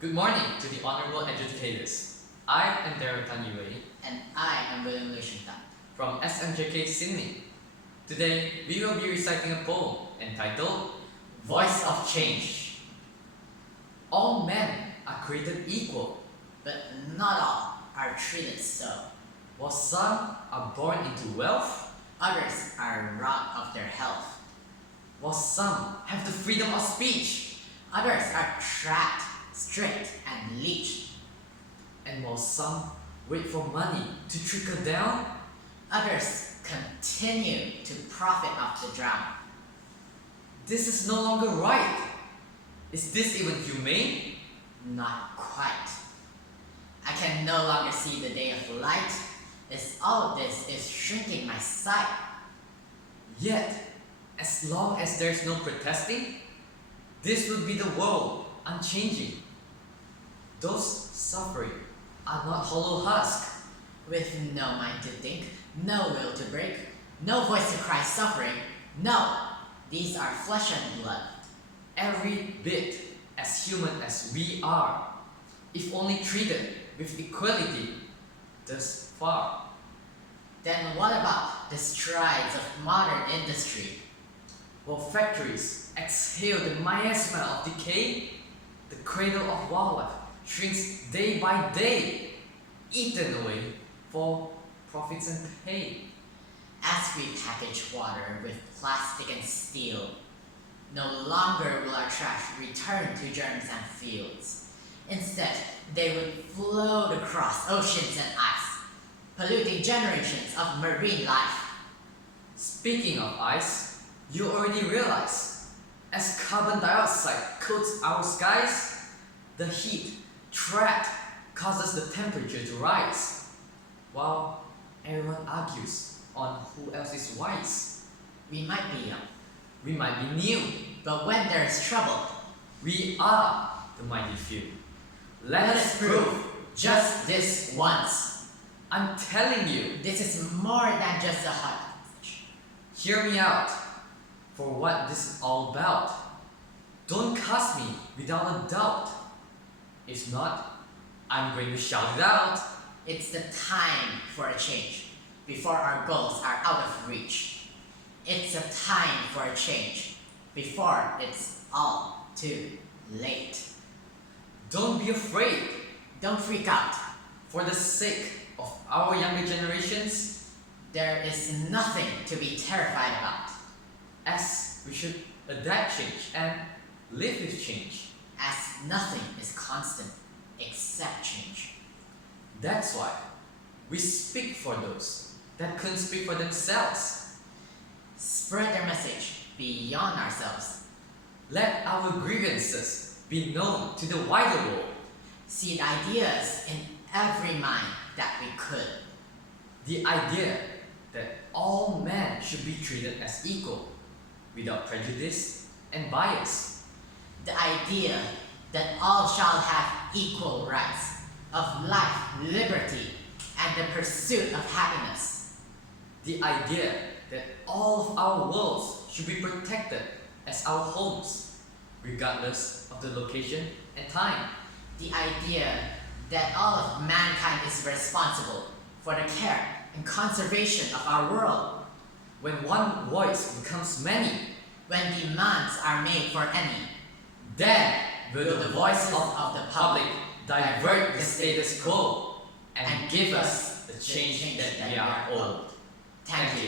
Good morning to the honorable educators. I am Darren Tan Yue And I am William Lucian from SMJK Sydney. Today, we will be reciting a poem entitled Voice of Change. All men are created equal, but not all are treated so. while some are born into wealth, Others are robbed of their health. while some have the freedom of speech, Others are trapped, stripped, and leeched. and while some wait for money to trickle down, Others continue to profit off the drown. this is no longer right. Is this even humane? Not quite. I can no longer see the day of light, as all of this is shrinking my sight. Yet, as long as there's no protesting, this will be the world unchanging. Those suffering are not hollow husk, With no mind to think, no will to break, no voice to cry suffering. No, these are flesh and blood. every bit as human as we are, if only treated with equality thus far. Then what about the strides of modern industry? While factories exhale the miasma of decay, the cradle of wildlife shrinks day by day, eaten away for profits and pay. As we package water with plastic and steel, no longer will our trash return to germs and fields. Instead, they would float across oceans and ice, polluting generations of marine life. Speaking of ice, you already realize, as carbon dioxide coats our skies, the heat trapped causes the temperature to rise, while everyone argues on who else is wise. We might be young, We might be new, but when there is trouble, we are the mighty few. Let us prove just this once. I'm telling you, this is more than just a hut. hear me out for what this is all about. Don't cast me without a doubt. If not, I'm going to shout it out. It's the time for a change before our goals are out of reach. It's a time for a change before it's all too late. Don't be afraid. Don't freak out. For the sake of our younger generations, There is nothing to be terrified about, as we should adapt change and live with change. as nothing is constant except change. That's why we speak for those that couldn't speak for themselves. Spread their message beyond ourselves. Let our grievances be known to the wider world. Seed ideas in every mind that we could. The idea that all men should be treated as equal, without prejudice and bias. The idea that all shall have equal rights of life, liberty, and the pursuit of happiness. The idea that all of our worlds should be protected as our homes, regardless of the location and time. The idea that all of mankind is responsible for the care and conservation of our world. When one voice becomes many, When demands are made for any, then will the voice of the public divert the status quo and give us the change that we are owed. Thank you.